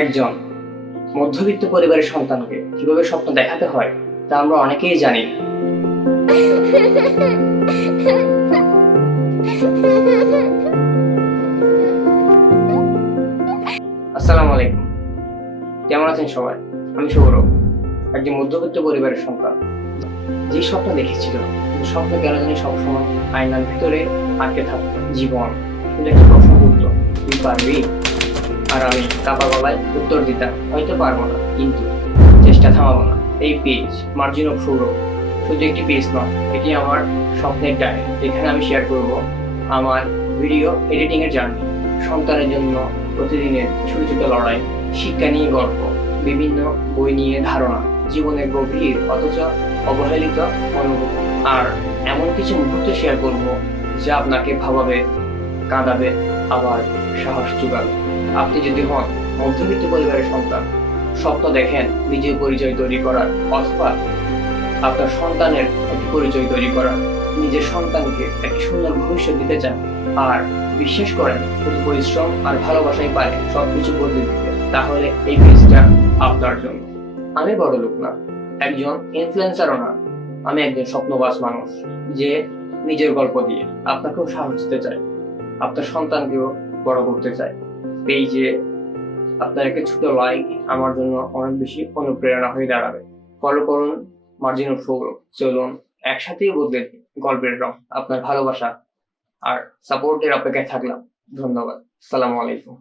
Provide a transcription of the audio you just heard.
একজন মধ্যবিত্ত পরিবারের সন্তানকে কিভাবে স্বপ্ন দেখাতে হয় তা আমরা অনেকেই জানি না। আসসালামু আলাইকুম, কেমন আছেন সবাই? আমি সৌরভ, একজন মধ্যবিত্ত পরিবারের সন্তান। যে স্বপ্ন দেখেছিল কিন্তু স্বপ্ন কেন জানি সবসময় আয়নার ভিতরে আটকে থাকতো। জীবন শুধু একটা প্রশ্ন করতো, তুই পারবি? আর আমি কাপা গলায় উত্তর দিতাম, হয়তো পারবো না, কিন্তু চেষ্টা থামাবো না। এই পেজ মার্জিন অফ সৌরভ শুধু একটি পেজ নয়, এটি আমার স্বপ্নের ডায়েরি। এখানে আমি শেয়ার করব আমার ভিডিও এডিটিং এর জার্নি, সন্তানের জন্য প্রতিদিনের ছোট ছোট লড়াই, শিক্ষা নিয়ে গল্প, বিভিন্ন বই নিয়ে ধারণা, জীবনের গভীর অথচ অবহেলিত অনুভূতি, আর এমন কিছু মুহূর্ত শেয়ার করব যা আপনাকে ভাবাবে, কাঁদাবে, আবার সাহস যোগাবে। আপনি যদি হন মধ্যবিত্ত পরিবারের সন্তান, স্বপ্ন দেখেন নিজের পরিচয় তৈরি করার, অথবা আপনার সন্তানের একটি পরিচয় তৈরি করার, নিজের সন্তানকে একটি সুন্দর ভবিষ্যৎ দিতে চান, আর বিশ্বাস করেন শুধু পরিশ্রম আর ভালোবাসাই পারে সবকিছু বদলে দিতে, তাহলে এই পেজটা আপনার জন্য। আমি বড় লোক না, একজন ইনফ্লুয়েন্সারও না, আমি একজন স্বপ্নবাজ মানুষ যে নিজের গল্প দিয়ে আপনাকেও সাহস দিতে চায়, আপনার সন্তানকেও বড় করতে চায়। পেজে আপনার একটা ছোট লাইক আমার জন্য অনেক বেশি অনুপ্রেরণা হয়ে দাঁড়াবে। ফলো করুন মার্জিন অফ সৌরভ। চলুন একসাথেই বদলে দিই গল্পের রং। আপনার ভালোবাসা আর সাপোর্টের অপেক্ষায় থাকলাম। ধন্যবাদ। আসসালামু আলাইকুম।